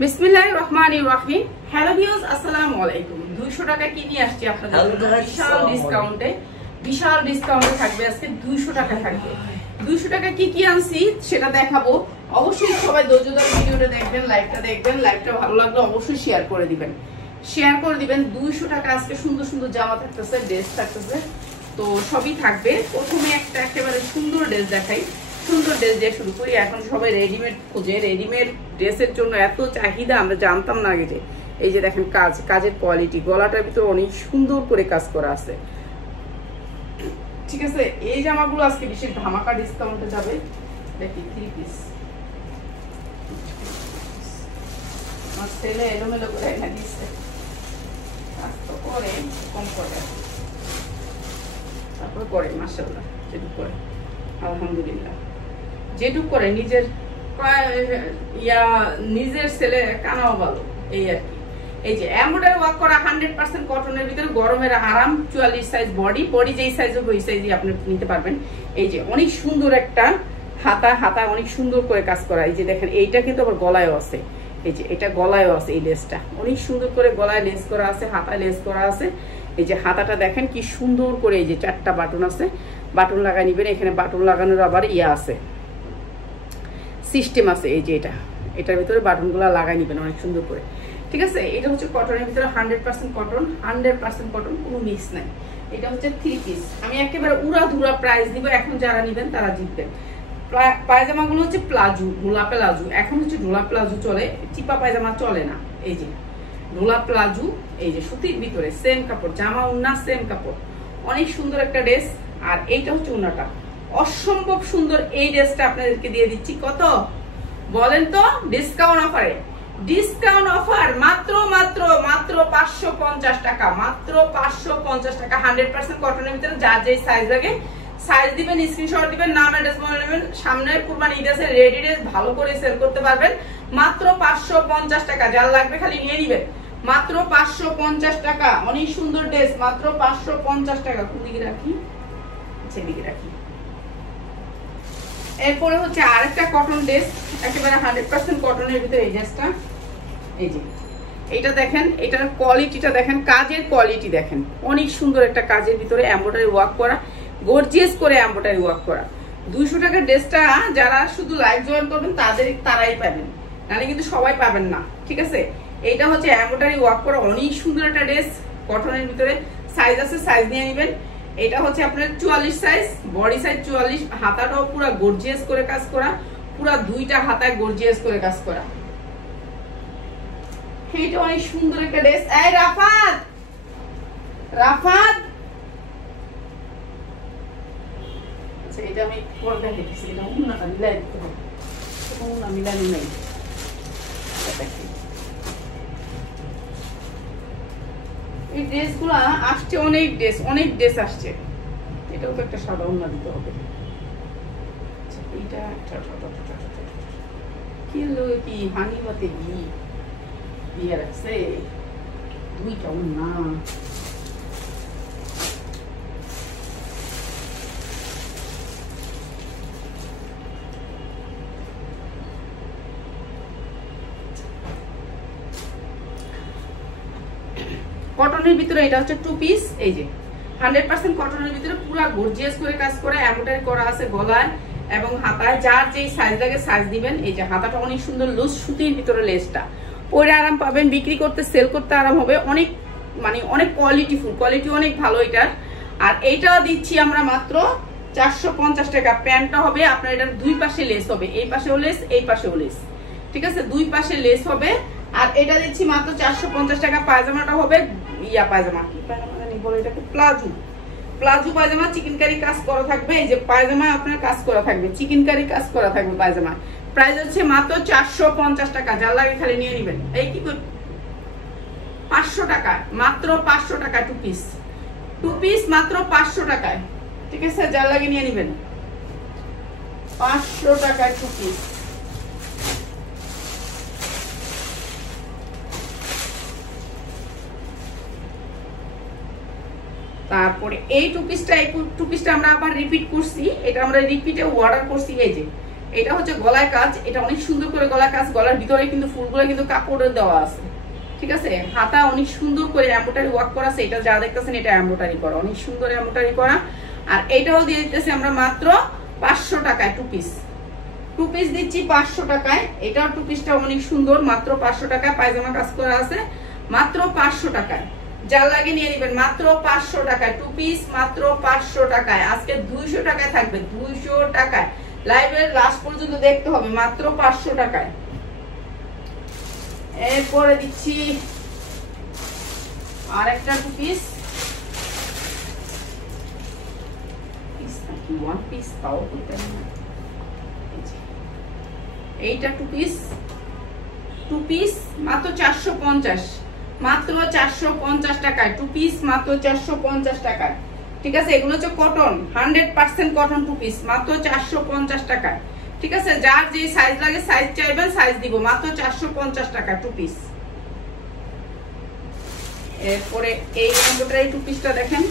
বিসমিল্লাহির রহমানির রহিম। Hello viewers, আসসালামু আলাইকুম। 200 টাকা কি নিয়ে আসছি আপনাদের জন্য বিশাল ডিসকাউন্টে থাকবে আজকে 200 টাকা থাকবে। 200 টাকা কি কি আনছি সেটা দেখাবো। অবশ্যই সবাই ধৈর্য ধরে ভিডিওটা দেখবেন, লাইভটা ভালো লাগলে অবশ্যই শেয়ার করে দিবেন। 200 টাকা আজকে সুন্দর সুন্দর জামা থাকতেছে, ড্রেস থাকতেছে, তো সবই থাকবে। প্রথমে একটা একেবারে সুন্দর ড্রেস দেখাই। সুন্দর ড্রেস দিয়ে শুরু করি। এখন সবাই রেডিমেড খোঁজে, রেডিমেড ড্রেসের জন্য এত চাহিদা, আমরা জানতাম না আগে। যে এই যে দেখেন কাজের কোয়ালিটি, গলাটার ভিতরে অনেক সুন্দর করে কাজ করা আছে। ঠিক আছে, এই জামাগুলো আজকে বিশেষ ধামাকা ডিসকাউন্টে যাবে। দেখি 3 পিস আমার ছেলে এলোমেলো করে এনে দিচ্ছে, কাজ তো করে কম করে, তারপরে করে মাশাআল্লাহ যেটুকু করে আলহামদুলিল্লাহ, যেটুকু করে নিজের ছেলে কানাও ভালো, এই আর কি। এই যে এমব্রয়ডারি ওয়ার্ক করা 100% কটনের ভিতরে, গরমের আরাম, 44 সাইজ বডি যেই সাইজ হবে ওই সাইজই আপনি নিতে পারবেন। এই যে অনেক সুন্দর একটা হাতা অনেক সুন্দর করে কাজ করা। এই যে দেখেন এইটা কিন্তু আবার গলায়ও আছে, এই যে এটা গলায়ও আছে, এই লেসটা অনেক সুন্দর করে গলায় লেস করা আছে, হাতায় লেস করা আছে। এই যে হাতাটা দেখেন কি সুন্দর করে, এই যে 4টা বাটন আছে, বাটন লাগাই নিবেন। এখানে বাটন লাগানোর আবার আছে, সিস্টেম আছে। এই যে এটার ভিতরে বাটনগুলো লাগাই নিবেন অনেক সুন্দর করে। ঠিক আছে, এটা হচ্ছে কটনের ভিতরে 100% কটন, কোনো মিক্স নাই। এটা হচ্ছে 3 পিস। আমি একেবারে উড়াধুরা প্রাইস দিব, এখন যারা নিবেন তারা জিতবেন। পায়জামাগুলো হচ্ছে প্লাজো, ঢোলা প্লাজো। এখন হচ্ছে ঢোলা প্লাজো চলে, চিপা পায়জামা চলে না। এই যে ঢোলা প্লাজো, এই যে সুতির ভিতরে সেম কাপড়, জামা উন্না সেম কাপড়, অনেক সুন্দর একটা ড্রেস। আর এইটা হচ্ছে উন্নাটা অসম্ভব সুন্দর। এই ড্রেসটা আপনাদেরকে দিয়ে দিচ্ছি কত বলেন তো? ডিসকাউন্ট অফার মাত্র 550 টাকা, মাত্র 550 টাকা। 100% কটনের ভিতরে যার যে সাইজ লাগে সাইজ দিবেন, স্ক্রিনশট দিবেন, নাম অ্যাড্রেস বলে নেবেন। সামনে কুরবানি ঈদ আছে, রেডি ড্রেস ভালো করে সেল করতে পারবেন। মাত্র 550 টাকা, যার লাগবে খালি নিয়ে নিবেন। মাত্র 550 টাকা, অনেক সুন্দর ড্রেস, মাত্র 550 টাকা। কোন দিকে রাখি? সেদিকে রাখি। এরপরে হচ্ছে আরেকটা কটন ড্রেস, একেবারে 100% কটনের ভিতরে এই ড্রেসটা। এই যে এইটা দেখেন, এটার কোয়ালিটিটা দেখেন, কাজের কোয়ালিটি দেখেন, অনেক সুন্দর একটা কাজের ভিতরে এমব্রয়ডারি ওয়ার্ক করা, গর্জিয়াস করে এমব্রয়ডারি ওয়ার্ক করা। 200 টাকার ড্রেসটা যারা শুধু লাইভ জয়েন করবেন তারাই পাবেন, নাহলে কিন্তু সবাই পাবেন না। ঠিক আছে, এইটা হচ্ছে এমব্রয়ডারি ওয়ার্ক করা, অনেক সুন্দর একটা ড্রেস কটনের ভিতরে। সাইজ আছে, সাইজ নিয়ে নেবেন। এটা হচ্ছে আপনার 44 সাইজ, বডি সাইজ 44। হাতাটাও পুরো গর্জিয়াস করে কাজ করা, পুরো 2টা হাতায় গর্জিয়াস করে কাজ করা। এটা অনেক সুন্দর একটা ড্রেস। এই রাফাত আচ্ছা, এটা আমি পরে দেখাচ্ছি। এটা উন্নাটা মিলাই দিতে হবে, উন্না মিলানো নেই। এই ড্রেসগুলো আসছে, অনেক ড্রেস আসছে। এটাও তো একটা সাদা উন্না দিতে হবে। এইটা কি হানি বাতে দিয়ে রাখছে 2টা উন্না। কটনের ভিতরে এটা হচ্ছে 2 পিস। এই যে 100% কটনের ভিতরে পুরো গর্জিয়াস করে কাজ করে, এমব্রয়ডারি করা আছে গলায় এবং হাতায়। যার যেই সাইজ লাগে সাইজ দিবেন। এই যে হাতাটা অনেক সুন্দর লুজ সুতির ভিতরে, লেসটা পরে আরাম পাবেন, বিক্রি করতে সেল করতে আরাম হবে। অনেক অনেক কোয়ালিটি অনেক ভালো এটার। আর এইটা দিচ্ছি আমরা মাত্র 450 টাকা। প্যান্টটা হবে আপনার, এটার 2 পাশে লেস হবে, এই পাশেও লেস, এই পাশেও লেস। ঠিক আছে, 2 পাশে লেস হবে। আর এটা দিচ্ছি মাত্র 450 টাকা। পায়জামাটা হবে পায়জামা, কি পায়জামা জানি বলে এটাকে, প্লাজো পায়জামা, চিকেনকারি কাজ করা থাকবে। এই যে পায়জামা আপনার কাজ করা থাকবে, চিকেনকারি কাজ করা থাকবে পায়জামা। প্রাইস হচ্ছে মাত্র 450 টাকা, যার লাগে খালি নিয়ে নেবেন। এই কি 500 টাকা, মাত্র 500 টাকা 2 পিস মাত্র 500 টাকায়। ঠিক আছে, যার লাগে নিয়ে নেবেন। 500 টাকায় 2 পিস। তারপরে এই টু পিসটা আমরা আবার রিপিট করছি, এটা আমরা রিপিটে অর্ডার করছি। এই যে এটা হচ্ছে গলায় কাজ, এটা অনেক সুন্দর করে গলায় কাজ, গলার ভিতরে কিন্তু ফুলগুলো কিন্তু কাপড়ে দেওয়া আছে, ঠিক আছে। হাতা অনেক সুন্দর করে এমব্রয়ডারি ওয়ার্ক করা আছে, এটা যা দেখতেছেন এটা এমব্রয়ডারি করা, অনেক সুন্দর এমব্রয়ডারি করা। আর এটাও দিয়ে দিতেছি আমরা মাত্র 500 টাকায়, টু পিস দিচ্ছি 500 টাকায়। এটাও টু পিসটা অনেক সুন্দর, মাত্র 500 টাকায়, পায়জামা কাজ করা আছে, মাত্র 500 টাকায়। যার লাগে নিয়ে নেবেন মাত্র 500 টাকায়, টু পিস মাত্র 500 টাকায়। আজকে 200 টাকায় থাকবে, 200 টাকায়, লাইভের লাস্ট পর্যন্ত দেখতে হবে, মাত্র 500 টাকায়। এরপরে দিচ্ছি আর একটা টু পিস, ওয়ান পিস পাও, এইটা টু পিস মাত্র 450, মাত্র 450 টাকায় টু পিস, মাত্র 450 টাকায়, ঠিক আছে। এগুলো হচ্ছে কটন, 100% কটন টু পিস, মাত্র 450 টাকায়, ঠিক আছে। যার যে সাইজ লাগে সাইজ চাইবেন, সাইজ দিব, মাত্র 450 টাকা টু পিস। এরপরে এই এমব্রয়ডারি টু পিসটা দেখেন,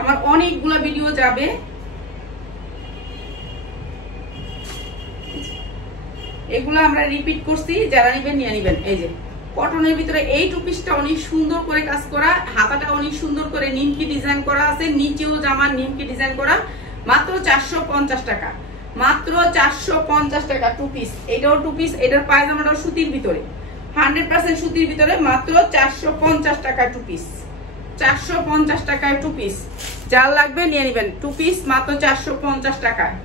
আমার অনেকগুলা ভিডিও যাবে, এগুলো আমরা রিপিট করছি, যারা নিবেন নিয়ে নিবেন। এই যে কটনের ভিতরে এই টু পিসটা অনেক সুন্দর করে কাজ করা, হাতাটা অনেক সুন্দর করে নিমকি ডিজাইন করা আছে, নিচেও জামার নিমকি ডিজাইন করা, মাত্র 450 টাকা, মাত্র 450 টাকা টু পিস। এটাও টু পিস, এটার পায়জামাটাও সুতির ভিতরে, 100% সুতির ভিতরে, মাত্র 450 টাকা টু পিস, 450 টাকায় টু পিস। যার লাগবে নিয়ে নেবেন, টু পিস মাত্র 450 টাকায়।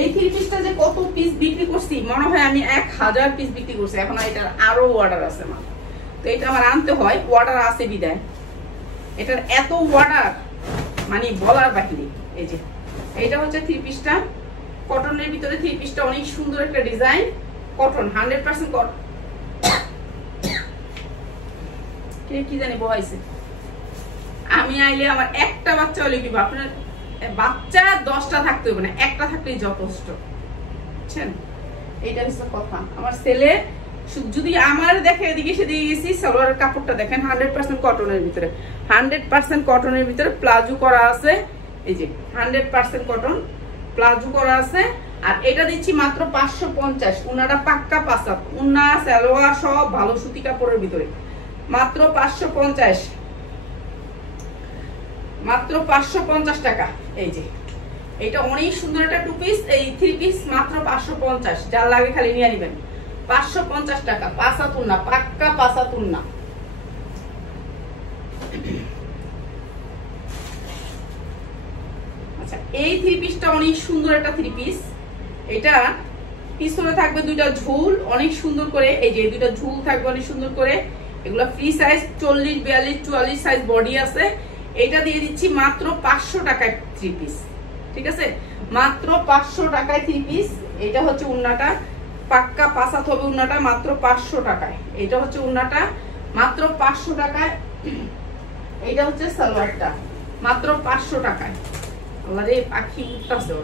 এই থ্রি পিসটা যে কত পিস বিক্রি করছি, মনে হয় আমি 1000 পিস বিক্রি করছি, এখন এটার আরো অর্ডার আছে আমার, তো এটা আমার আনতে হয়, অর্ডার আছে বিদায়, এটার এত অর্ডার মানে বলার বাহিরে। এই যে এইটা হচ্ছে থ্রি পিসটা, কটনের ভিতরে থ্রি পিসটা অনেক সুন্দর একটা ডিজাইন, কটন, 100% কটন। কে কি জানি বহাইছে, আমি আইলে আমার একটা বাচ্চা হলে কি, আপনার বাচ্চা 10টা থাকতে হবে না, একটা থাকলেই যথেষ্ট, বুঝছেন। এইটা হচ্ছে কথা। আমার ছেলে যদি আমার দেখে এদিকে সেদিকে গেছি, সালোয়ারের কাপড়টা দেখেন, 100% কটনের ভিতরে, 100% কটনের ভিতরে প্লাজো করা আছে, এই যে 100% কটন প্লাজো করা আছে। আর এটা দিচ্ছি মাত্র 550, উনাটা পাক্কা পাসাত, উন্না সালোয়ার সব ভালো সুতি কাপড়ের ভিতরে, মাত্র 550, মাত্র 550 টাকা। এই যে এটা অনেক সুন্দর একটা টু পিস, এই থ্রি পিস মাত্র 550, যার লাগে খালি নিয়ে নেবেন, 550 টাকা, পাসাতুন না, পাক্কা পাসাতুন না। আচ্ছা, এই থ্রি পিসটা অনেক সুন্দর একটা থ্রি পিস, এটা পিছনে থাকবে দুইটা ঝুল অনেক সুন্দর করে, এই যে দুইটা ঝুল থাকবে অনেক সুন্দর করে, এগুলো ফ্রি সাইজ, 40, 42, 44 সাইজ বডি আছে। এটা দিয়ে দিচ্ছি মাত্র 500 টাকায় থ্রি পিস, ঠিক আছে, মাত্র 500 টাকায় থ্রি পিস। এটা হচ্ছে উন্নাটা, পাক্কা পাসাত হবে উন্নাটা, মাত্র 500 টাকায়। এটা হচ্ছে উন্নাটা, মাত্র 500 টাকায়। এটা হচ্ছে সালোয়ারটা, মাত্র 500 টাকায়। আল্লাহ রে, পাখি উঠতেছে,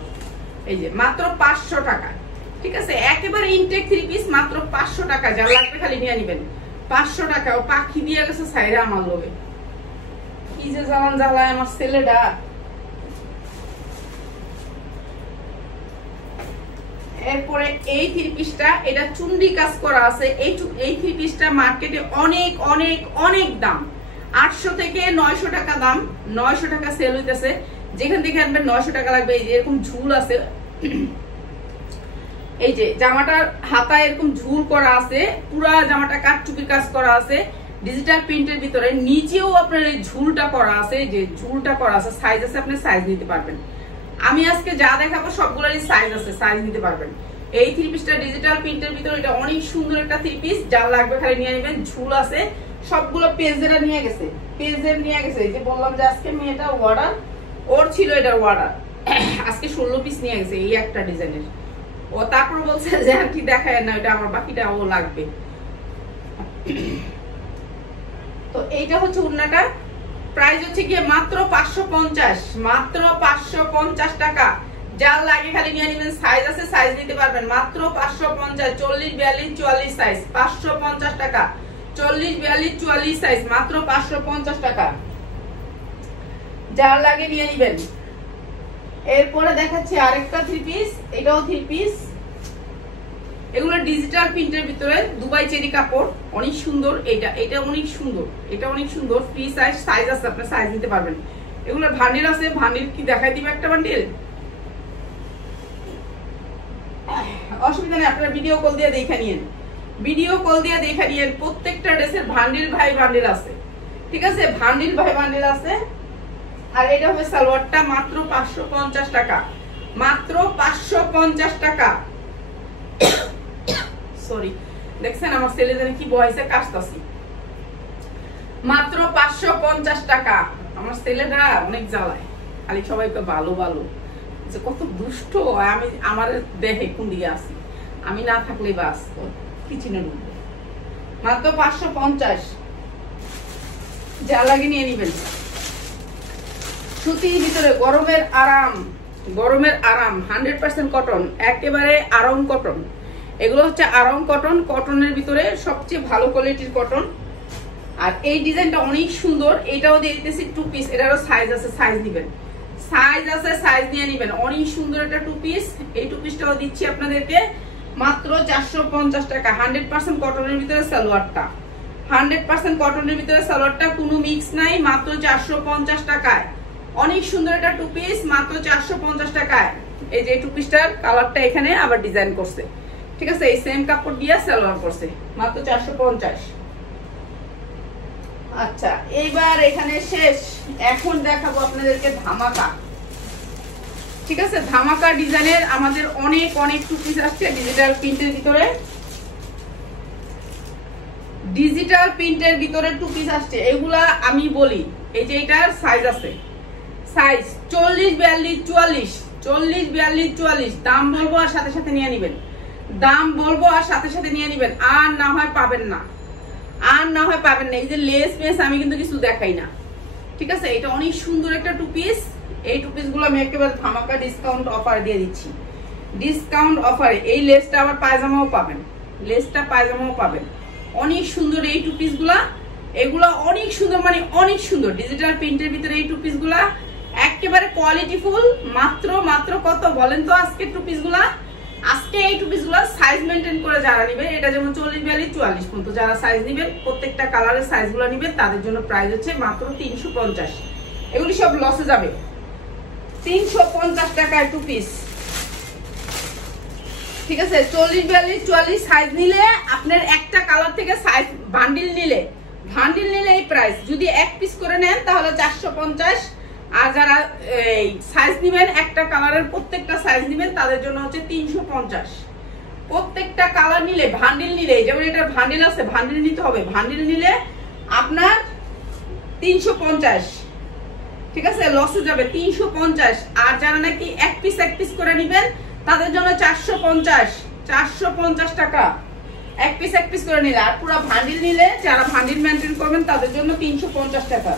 এই যে মাত্র 500 টাকা, ঠিক আছে। একেবারে ইনটেক থ্রি পিস, মাত্র 500 টাকা, যা লাগবে খালি নিয়ে নেবেন, 500 টাকা। ও পাখি দিয়ে গেছে সাইরা আমার লোভে, কি যে জ্বালান জ্বালায় আমার ছেলেটা। এরপরে এই থ্রি পিসটা, এটা চুন্ডি কাজ করা আছে, এই থ্রি পিসটা মার্কেটে অনেক অনেক অনেক দাম, 800 থেকে 900 টাকা দাম, 900 টাকা সেল হইতেছে। যেখান থেকে আনবেন 900 টাকা লাগবে। এই যে এরকম ঝুল আছে, এই যে জামাটার হাতা এরকম ঝুল করা আছে, পুরা জামাটা কাটচুপির কাজ করা আছে, ডিজিটাল প্রিন্টের ভিতরে, নিচেও আপনার এই ঝুলটা করা আছে, যে ঝুলটা করা আছে, সাইজ আছে, আপনি সাইজ নিতে পারবেন। আমি আজকে যা দেখাবো সবগুলোরই সাইজ আছে, সাইজ নিতে পারবেন। এই থ্রি পিসটা ডিজিটাল প্রিন্টের ভিতরে, এটা অনেক সুন্দর একটা থ্রি পিস, যা লাগবে খালি নিয়ে নেবেন। ঝুল আছে, সবগুলো পেজেরা নিয়ে গেছে, পেজের নিয়ে গেছে। এই যে বললাম যে আজকে মেয়েটা অর্ডার, ওর ছিল এটার অর্ডার, আজকে 16 পিস নিয়ে গেছে এই একটা ডিজাইনের। ও তারপর বলছে যে আর কি দেখায় না, ওটা আমার বাকিটা ও লাগবে। তো এইটা হচ্ছে উন্নাটা, প্রাইস হচ্ছে গিয়ে মাত্র 550, মাত্র 550 টাকা। যার লাগে খালি নিয়ে নেবেন, সাইজ আছে, সাইজ নিতে পারবেন, মাত্র 550, 40, 42, 44 সাইজ, 550 টাকা। 40, 42, 44 সাইজ মাত্র 550 টাকা। যার লাগে নিয়ে নেবেন। এরপরে দেখাচ্ছি আরেকটা থ্রি পিস, এটাও থ্রি পিস। এগুলো ডিজিটাল প্রিন্টের ভিতরে দুবাই চেরি কাপড়, অনেক সুন্দর। এটা অনেক সুন্দর, এটা অনেক সুন্দর। ফ্রি সাইজ, সাইজ আছে, আপনার সাইজ নিতে পারবেন। এগুলোর ভান্ডিল আছে, ভান্ডিল কি দেখাই দিবে একটা বান্ডিল? অসুবিধা নেই, আপনারা ভিডিও কল দিয়ে দেখে নিয়েন, ভিডিও কল দিয়ে দেখে নিয়েন। প্রত্যেকটা ড্রেসের ভান্ডিল ভাই ভান্ডিল আছে, ঠিক আছে? ভান্ডিল ভাই ভান্ডিল আছে। আর এটা হবে সালোয়ারটা, মাত্র 550 টাকা, মাত্র 550 টাকা। সরি, দেখছেন আমার ছেলে জানে কি বয়সে কাশতাছি। মাত্র 550 টাকা। আমার ছেলেটা অনেক জ্বালায়, খালি সবাইকে ভালো ভালো, যে কত দুষ্ট। আমি আমার দেহে কোন দিকে আসি, আমি না থাকলে বাস কিচেনে ঢুকবো। মাত্র 550, যা লাগে নিয়ে নিবেন। সুতির ভিতরে গরমের আরাম, গরমের আরাম, 100% কটন, একেবারে আরাম কটন। এগুলো হচ্ছে আরাম কটন, কটনের ভিতরে সবচেয়ে ভালো কোয়ালিটির কটন। আর এই ডিজাইনটা অনেক সুন্দর, এটাও দিয়ে দিতেছি টু পিস। এটারও সাইজ আছে, সাইজ দিবেন, সাইজ আছে, সাইজ নিয়ে নিবেন। অনেক সুন্দর একটা টু পিস। এই টু পিসটাও দিচ্ছি আপনাদেরকে মাত্র 450 টাকা। 100% কটনের ভিতরে সালোয়ারটা, 100% কটনের ভিতরে সালোয়ারটা, কোনো মিক্স নাই, মাত্র 450 টাকায়। অনেক সুন্দর একটা টু পিস, মাত্র 450 টাকায়। এই যে টু পিসটার কালারটা এখানে আবার ডিজাইন করছে, ঠিক আছে? এই সেম কাপড় দিয়ে সালোয়ার করছে, মাত্র 450। আচ্ছা, এইবার এখানে শেষ। এখন দেখাবো আপনাদেরকে ধামাকা, ঠিক আছে? ধামাকা ডিজাইনের আমাদের অনেক অনেক টু পিস আসছে ডিজিটাল প্রিন্টের ভিতরে। ডিজিটাল প্রিন্টের ভিতরে টু পিস আসছে, এগুলা আমি বলি। এই যে এটার সাইজ আছে, সাইজ 40, 42, 44, 40, 42, 44। দাম বলবো আর সাথে সাথে নিয়ে নিবেন, দাম বলবো আর সাথে সাথে নিয়ে নিবেন। আর না হয় পাবেন না, আর না হয় পাবেন না। এই যে লেস পেস আমি কিন্তু কিছু দেখাই না, ঠিক আছে? এটা অনেক সুন্দর একটা টু পিস। এই টু পিস গুলো আমি একেবারে ধামাকা ডিসকাউন্ট অফার দিয়ে দিচ্ছি, ডিসকাউন্ট অফারে। এই লেসটা আবার পায়জামাও পাবেন, লেসটা পায়জামাও পাবেন। অনেক সুন্দর এই টু পিস গুলা, এগুলা অনেক সুন্দর, মানে অনেক সুন্দর। ডিজিটাল প্রিন্টের ভিতরে এই টু পিস গুলা একেবারে কোয়ালিটি ফুল। মাত্র মাত্র কত বলেন তো আজকে টু পিস গুলা? আজকে এই টু পিস গুলা সাইজ মেনটেন করে যারা নেবেন, এটা যেমন 40, 42, 44 পর্যন্ত যারা সাইজ নেবেন, প্রত্যেকটা কালারের সাইজ গুলা নেবেন, তাদের জন্য প্রাইস হচ্ছে মাত্র 350। এগুলি সব লসে যাবে। 350 টাকায় টু পিস, ঠিক আছে? 40, 42, 44 সাইজ নিলে আপনার একটা কালার থেকে সাইজ বান্ডিল নিলে এই প্রাইস। যদি এক পিস করে নেন তাহলে 450। আর যারা সাইজ নিবেন, একটা কালারের প্রত্যেকটা সাইজ নিবেন, তাদের জন্য হচ্ছে 350। প্রত্যেকটা কালার নিলে, ভান্ডিল নিলে, যেমন এটার ভান্ডিল আছে, ভান্ডিল নিতে হবে, ভান্ডিল নিলে আপনার 350, ঠিক আছে? লসে যাবে 350। আর যারা নাকি এক পিস করে নিবেন, তাদের জন্য 450 টাকা এক পিস করে নিলে। আর পুরো ভান্ডিল নিলে, যারা ভান্ডিল মেনটেন করবেন, তাদের জন্য 350 টাকা।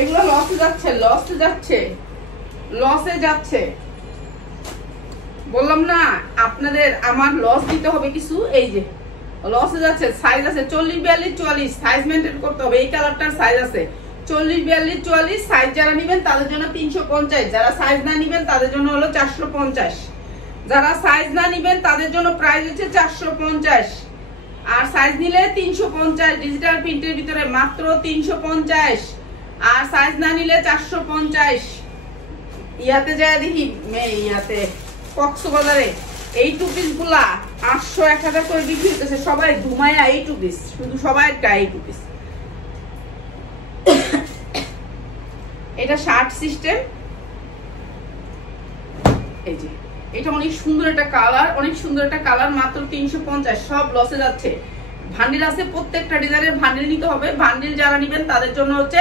এগুলো লসে যাচ্ছে, লসে যাচ্ছে, লসে যাচ্ছে। বললাম না আপনাদের, আমার লস দিতে হবে কিছু। এই যে লসে যাচ্ছে, সাইজ আছে 40, 42, 44, সাইজ মেনটেন করতে হবে। এই কালারটার সাইজ আছে 40, 42, 44। সাইজ যারা নেবেন তাদের জন্য 350, যারা সাইজ না নেবেন তাদের জন্য হলো 450। যারা সাইজ না নেবেন তাদের জন্য প্রাইস হচ্ছে 450। আর সাইজ নিলে 350। ডিজিটাল প্রিন্টের ভিতরে মাত্র 350। আর সাইজ না নিলে 450। ইয়াতে যায় দেখি, ইয়াতে কক্সবাজারে এই টু পিস গুলা 800, 1000 করে বিক্রি হতেছে। সবাই ধুমায়া এই টু পিস, শুধু সবাই এই টু পিস। এটা শার্ট সিস্টেম। এই যে এটা অনেক সুন্দর একটা কালার, অনেক সুন্দর একটা কালার, মাত্র 350। সব লসে যাচ্ছে। ভান্ডিল আছে, প্রত্যেকটা ডিজাইনের ভান্ডিল নিতে হবে। ভান্ডিল যারা নেবেন তাদের জন্য হচ্ছে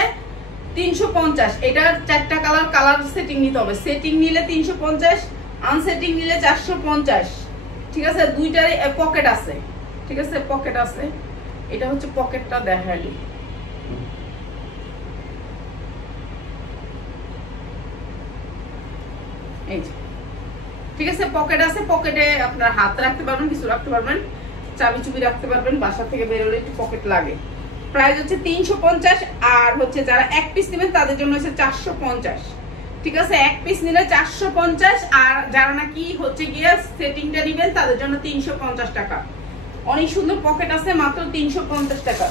350। এটার 4টা কালার, কালার সেটিং নিতে হবে। সেটিং নিলে 350, আনসেটিং নিলে 450, ঠিক আছে? দুইটারই পকেট আছে, ঠিক আছে? পকেট আছে। এটা হচ্ছে পকেটটা দেখালি। এই যে ঠিক আছে, পকেট আছে, পকেটে আপনার হাত রাখতে পারবেন, কিছু রাখতে পারবেন, চাবি চুবি রাখতে পারবেন, বাসা থেকে বেরোলে একটু পকেট লাগে। প্রাইস হচ্ছে 350, আর হচ্ছে যারা এক পিস নেবেন তাদের জন্য হচ্ছে 450। ঠিক আছে, এক পিস নিলে 450, আর যারা নাকি হচ্ছে গিয়ে সেটিংটা নেবেন তাদের জন্য 350 টাকা। অনেক সুন্দর পকেট আছে, মাত্র 350 টাকা।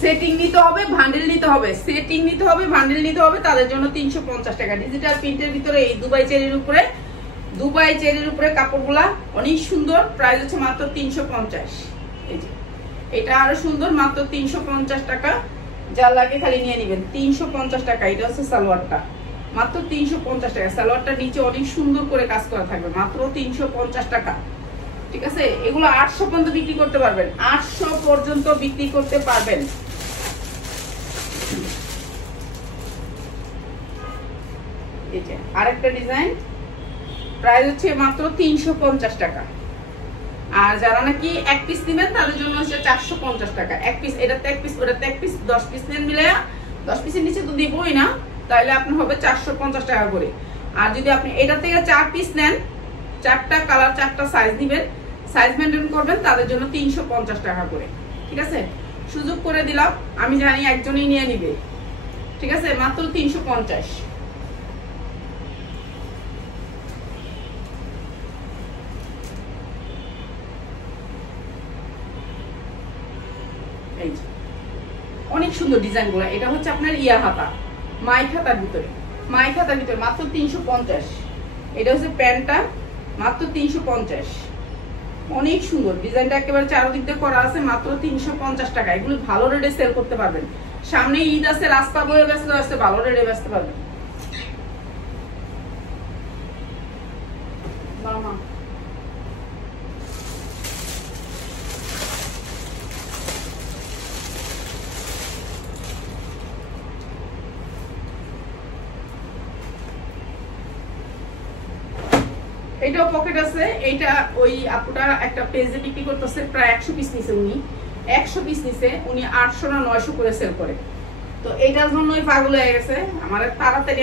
সেটিং নিতে হবে, ভান্ডেল নিতে হবে, সেটিং নিতে হবে, ভান্ডেল নিতে হবে, তাদের জন্য 350 টাকা। ডিজিটাল প্রিন্টের ভিতরে এই দুবাই চেরির উপরে কাপড়গুলা অনেক সুন্দর। প্রাইস হচ্ছে মাত্র 350। এই যে এটা আরো সুন্দর, মাত্র 350 টাকা। যা লাগে খালি নিয়ে নেবেন, 350 টাকা। এটা হচ্ছে সালোয়ারটা, মাত্র 350 টাকা। সালোয়ারটা নিচে অনেক সুন্দর করে কাজ করা থাকবে, মাত্র 350 টাকা। ঠিক আছে, এগুলো 800 পর্যন্ত বিক্রি করতে পারবেন, 800 পর্যন্ত বিক্রি করতে পারবেন। এই যে আরেকটা ডিজাইন, প্রাইস হচ্ছে মাত্র 350 টাকা। আর যারা নাকি এক পিস নেবেন তাদের জন্য হচ্ছে 450 টাকা। এক পিস, এটাতে এক পিস, ওটাতে এক পিস, 10 পিস নেন মিলে, 10 পিসের নিচে তো দিবই না, তাহলে আপনার হবে 450 টাকা করে। আর যদি আপনি এটা থেকে 4 পিস নেন, 4টা কালার 4টা সাইজ দিবেন, সাইজ মেনটেন করবেন, তাদের জন্য 350 টাকা করে। ঠিক আছে, সুযোগ করে দিলাম, আমি জানি একজনই নিয়ে নিবে। ঠিক আছে, মাত্র 350। অনেক সুন্দর ডিজাইন গুলো। এটা হচ্ছে আপনার ইয়া হাতা, মাই খাতার ভিতরে, মাত্র 350। এটা হচ্ছে প্যান্টটা, মাত্র 350। অনেক সুন্দর ডিজাইনটা, একেবারে চারদিক দিয়ে করা আছে, মাত্র 350 টাকা। এগুলো ভালো রেটে সেল করতে পারবেন। সামনে ঈদ আছে, রাস্তা বয়ে ব্যস্ত আছে, ভালো রেটে বেচতে পারবেন। মামা এটাও পকেট আছে। এইটা ওই আপুটা একটা পেজে বিক্রি করতেছে, প্রায় 100 পিস নিছে উনি, 100 পিস নিছে উনি, 800 না 900 করে সেল করে। তো এইটার জন্যই পাগল হয়ে গেছে, আমার তাড়াতাড়ি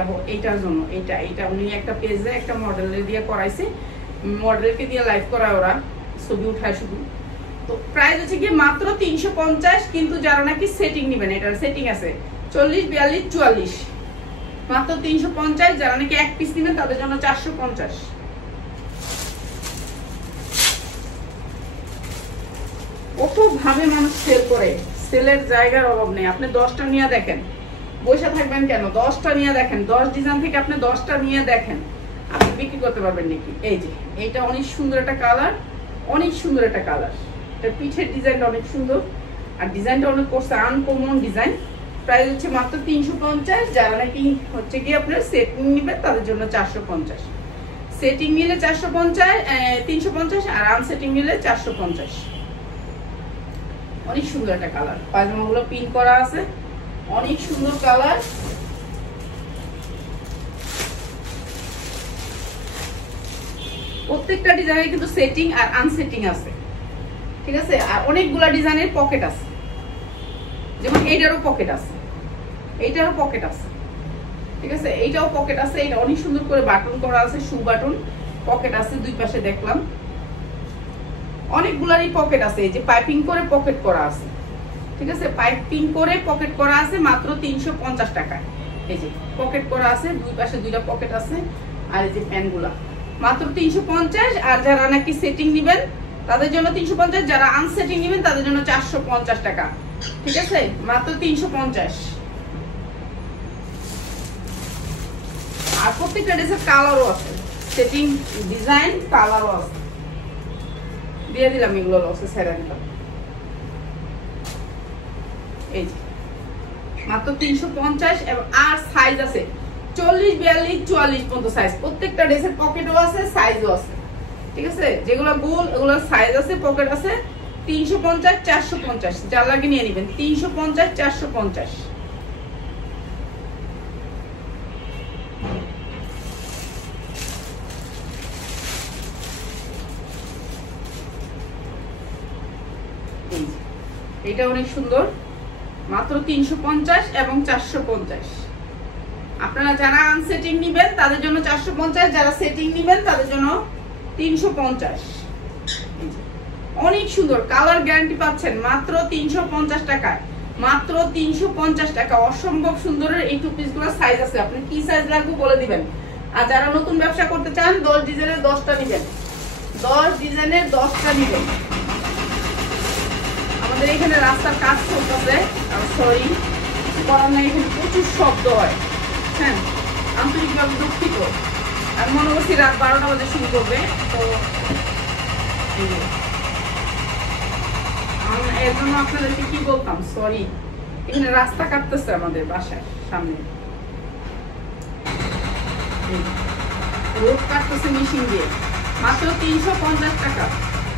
আহো এইটার জন্য। এইটা উনি একটা পেজে একটা মডেলের দিয়ে করাইছে, মডেলকে দিয়ে লাইভ করায়, ওরা ছবি উঠায় শুধু। তো প্রাইস হচ্ছে কি মাত্র 350। কিন্তু যারা নাকি সেটিং নেবেন, এটার সেটিং আছে 40, 42, 44, মাত্র 350। যারা নাকি এক পিস নেবেন তাদের জন্য 450। কত ভাবে মানুষ সেল করে, সেলের জায়গার অভাব নেই। আপনি 10টা নিয়ে দেখেন, বসে থাকবেন কেন? 10টা নিয়ে দেখেন, 10 ডিজাইন থেকে আপনি 10টা নিয়ে দেখেন, আপনি বিক্রি করতে পারবেন নাকি। এই যে এইটা অনেক সুন্দর একটা কালার, অনেক সুন্দর একটা কালার। এটা পিঠের ডিজাইনটা অনেক সুন্দর, আর ডিজাইনটা অনেক করছে, আনকমন ডিজাইন। প্রাইস হচ্ছে মাত্র 350। যারা নাকি হচ্ছে কি আপনার সেটিং নেবেন তাদের জন্য 450। সেটিং নিলে 450, 350, আর আনসেটিং নিলে 450। অনেক সুন্দর একটা কালার, পায়জামা গুলো পিন করা আছে, অনেক সুন্দর কালার। প্রত্যেকটা ডিজাইনের কিন্তু সেটিং আর আনসেটিং আছে। ঠিক আছে, আর অনেকগুলা ডিজাইনের পকেট আছে, যেমন এইটারও পকেট আছে, এইটারও পকেট আছে। ঠিক আছে, এইটাও পকেট আছে, এটা অনেক সুন্দর করে বাটন করা আছে, শু বাটন, পকেট আছে দুই পাশে দেখলাম। অনেকগুলারই পকেট আছে, এই যে পাইপিং করে পকেট করা আছে। ঠিক আছে, পাইপিং করে পকেট করা আছে, মাত্র 350 টাকায়। এই যে পকেট করা আছে, দুই পাশে দুইটা পকেট আছে। আর এই যে প্যান্টগুলা মাত্র 350। আর যারা নাকি সেটিং নেবেন তাদের জন্য 350, যারা আনসেটিং নেবেন তাদের জন্য 450 টাকা। ঠিক আছে, মাত্র 350। আর প্রত্যেকটা ড্রেসের কালারও আছে, সেটিং ডিজাইন কালারও আছে, দিয়ে দিলাম এগুলো লসে ছেড়ে দিলাম। এই যে মাত্র 350। এবং আর সাইজ আছে 40, 42, 44 পর্যন্ত সাইজ। প্রত্যেকটা ড্রেসের পকেটও আছে, সাইজও আছে। ঠিক আছে, যেগুলো গোল এগুলোর সাইজ আছে, পকেট আছে। 350, 450, যার লাগে নিয়ে নেবেন। 350, 450। এটা অনেক সুন্দর, মাত্র 350 এবং 450। আপনারা যারা আনসেটিং নেবেন তাদের জন্য 450, যারা সেটিং নেবেন তাদের জন্য 350। অনেক সুন্দর কালার গ্যারান্টি পাচ্ছেন মাত্র 350 টাকায়, মাত্র 350 টাকা। অসম্ভব সুন্দরের এই টু পিসগুলো সাইজ আছে, আপনি কি সাইজ লাগবে বলে দিবেন। আর যারা নতুন ব্যবসা করতে চান 10 ডিজাইনের 10টা নেবেন, 10 ডিজাইনের 10টা নেবেন। আমাদের এখানে রাস্তার কাজ চলতেছে, সরি করার নাই, এখানে প্রচুর শব্দ হয়। হ্যাঁ, আন্তরিকভাবে দুঃখিত। আমি মনে করছি রাত 12টা বাজে শুরু করবে, তো এর জন্য আপনাদেরকে কি বলতাম, সরি। এখানে রাস্তা কাটতেছে আমাদের বাসার সামনে, রোড কাটতেছে মেশিন দিয়ে। মাত্র 350 টাকা।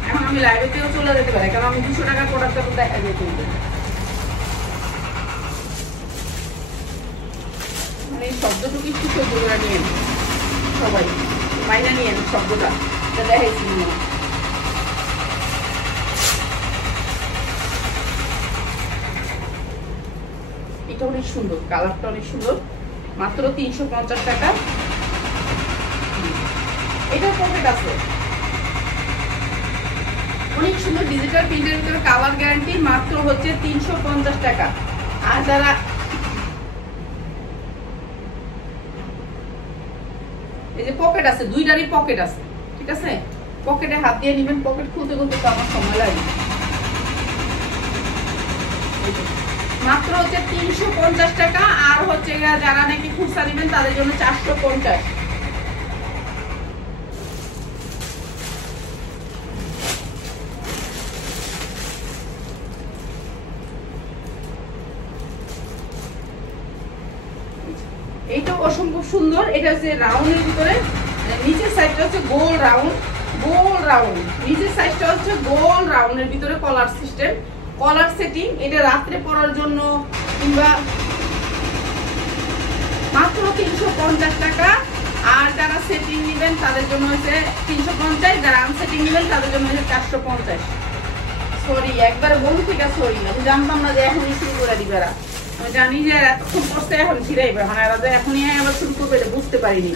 এখন আমি লাইব্রেরিতেও চলে যেতে পারি, কারণ আমি 200 টাকা প্রোডাক্টটা তো দেখা দিয়ে তুলবো। মানে এই শব্দটুকু একটু সহ্য করে নিয়ে সবাই মাইনা নিয়ে শব্দটা দেখাইছি। এটা অনেক সুন্দর, কালারটা অনেক সুন্দর, মাত্র 350 টাকা। এটা পকেট আছে, অনেক সুন্দর ডিজিটাল প্রিন্টের ভিতরে কালার গ্যারান্টি, মাত্র হচ্ছে 350 টাকা। আর যারা এই যে পকেট আছে, দুইটারই পকেট আছে, ঠিক আছে, পকেটে হাত দিয়ে নেবেন। পকেট খুলতে খুলতে তো আমার সময় লাগে। মাত্র হচ্ছে 350 টাকা। আর হচ্ছে যারা নাকি খুচরা নেবেন তাদের জন্য 450। এইটাও অসম্ভব সুন্দর। এটা হচ্ছে রাউন্ডের ভিতরে, নিচের সাইডটা হচ্ছে গোল রাউন্ড, গোল রাউন্ড, নিচের সাইডটা হচ্ছে গোল রাউন্ডের ভিতরে কলার সিস্টেম, কলার সেটিং। এটা রাত্রে পরার জন্য কিংবা মাত্র 350 টাকা। আর যারা সেটিং নেবেন তাদের জন্য হচ্ছে 350, যারা আনসেটিং নেবেন তাদের জন্য হচ্ছে 450। সরি, একবারে বন্ধু থেকে সরি, আমি জানতাম না যে এখনই শুরু করে দিবে। আমি জানি যে এতক্ষণ করতে এখন ছিড়াইবে, মানে এরা যে এখনই আবার শুরু করবে এটা বুঝতে পারিনি।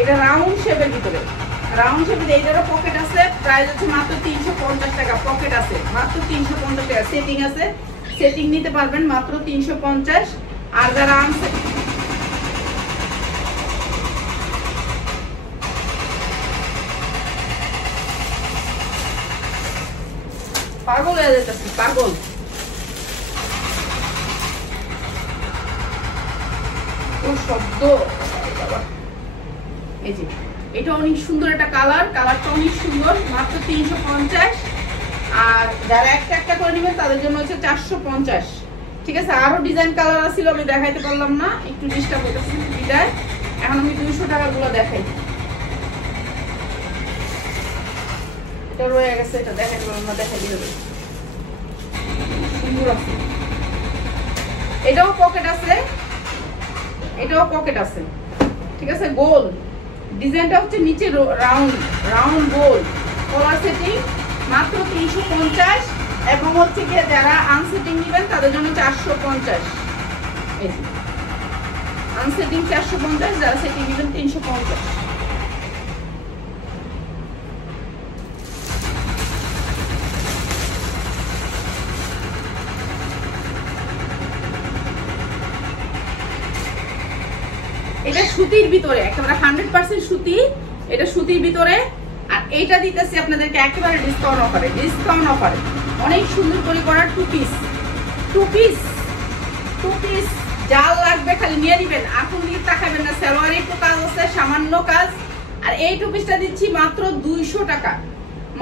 এটা রাউন্ড শেপের ভিতরে, রাউন্ড শেপের এইটারও পকেট আছে, প্রাইস হচ্ছে মাত্র 350 টাকা। পকেট আছে মাত্র 350 টাকা, সেটিং আছে, সেটিং নিতে পারবেন মাত্র 350। আর যারা পাগল হয়ে যেতেছি, পাগল। ও শব্দ, এই যে এটা অনেক সুন্দর একটা কালার, কালারটা অনেক সুন্দর, মাত্র 350। আর যারা একটা একটা করে নেবেন তাদের জন্য হচ্ছে 450। ঠিক আছে, আরো ডিজাইন কালার আছিল, আমি দেখাইতে পারলাম না, একটু ডিস্টার্ব হতেছে বিদায়। এখন আমি 200 টাকার গুলো দেখাই। এটা রয়ে গেছে, এটা দেখাইতে পারলাম না, দেখাই দিতে হবে। সুন্দর আছে, এটাও পকেট আছে, এটাও পকেট আছে, ঠিক আছে। গোল ডিজাইনটা হচ্ছে নিচে রাউন্ড, রাউন্ড গোল, কলার সেটিং, মাত্র 350। এবং হচ্ছে কি যারা আনসেটিং নেবেন তাদের জন্য 450। এই যে আনসেটিং 450, যারা সেটিং নেবেন 350। এটা সুতির ভিতরে, একেবারে 100% সুতি, এটা সুতির ভিতরে। আর এইটা দিতেছি আপনাদেরকে একেবারে ডিসকাউন্ট অফারে, ডিসকাউন্ট অফারে অনেক সুন্দর করে করা two piece, two piece, two piece. জাল লাগবে খালি নিয়ে নিবেন, এখন দিয়ে তাকাবেন না। সালোয়ারে একটু কাজ আছে, সামান্য কাজ। আর এই টু পিসটা দিচ্ছি মাত্র 200 টাকা,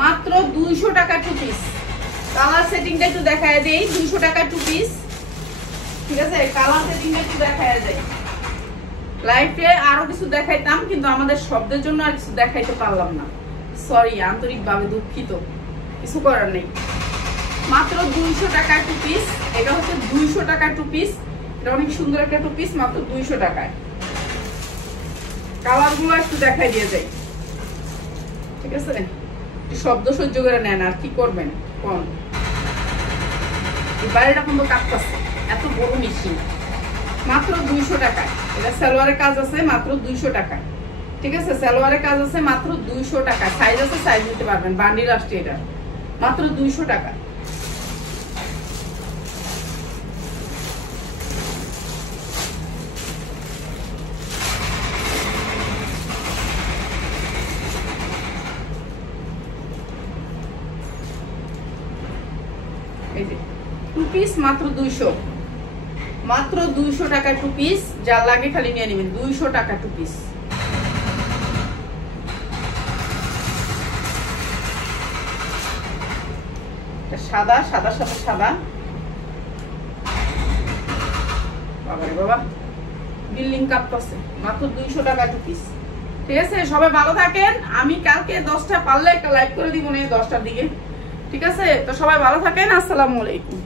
মাত্র 200 টাকা টু পিস। কালার সেটিংটা একটু দেখায় দেই, 200 টাকা টু পিস, ঠিক আছে। কালার সেটিংটা একটু দেখায় দেয়। লাইফে আরো কিছু দেখাইতাম, কিন্তু আমাদের শব্দের জন্য আর কিছু দেখাইতে পারলাম না, সরি, আন্তরিকভাবে দুঃখিত, কিছু করার নেই। মাত্র 200 টাকা টু পিস। এটা হচ্ছে 200 টাকা টু পিস। এটা অনেক সুন্দর একটা টু পিস, মাত্র 200 টাকায়। কালার গুলো একটু দেখাই দিয়ে যাই, ঠিক আছে। শব্দ সহ্য করে নেন, আর কি করবেন। কোন এই বাইরেটা কিন্তু কাটতেছে, এত বড় মেশিন, মাত্র 200 টাকায়। এটা সালোয়ারের কাজ আছে মাত্র 200 টাকায়, ঠিক আছে? সালোয়ারের কাজ আছে মাত্র 200 টাকা, সাইজ আছে, সাইজ নিতে পারবেন, বান্ডিল আসছে এটা মাত্র 200 টাকা। এই যে 2 পিস মাত্র 200, মাত্র 200 টাকা 2 পিস, যা লাগে খালি নিয়ে নেবেন, 200 টাকা 2 পিস। সাদা, সাদার সাথে সাদা, বাবারে বাবা বিল্ডিং কাঁপতেছে, মাত্র 200 টাকা 2 পিস, ঠিক আছে? সবাই ভালো থাকেন, আমি কালকে 10টা পারলে একটা লাইভ করে দিব না 10টার দিকে, ঠিক আছে? তো সবাই ভালো থাকেন, আসসালামু আলাইকুম।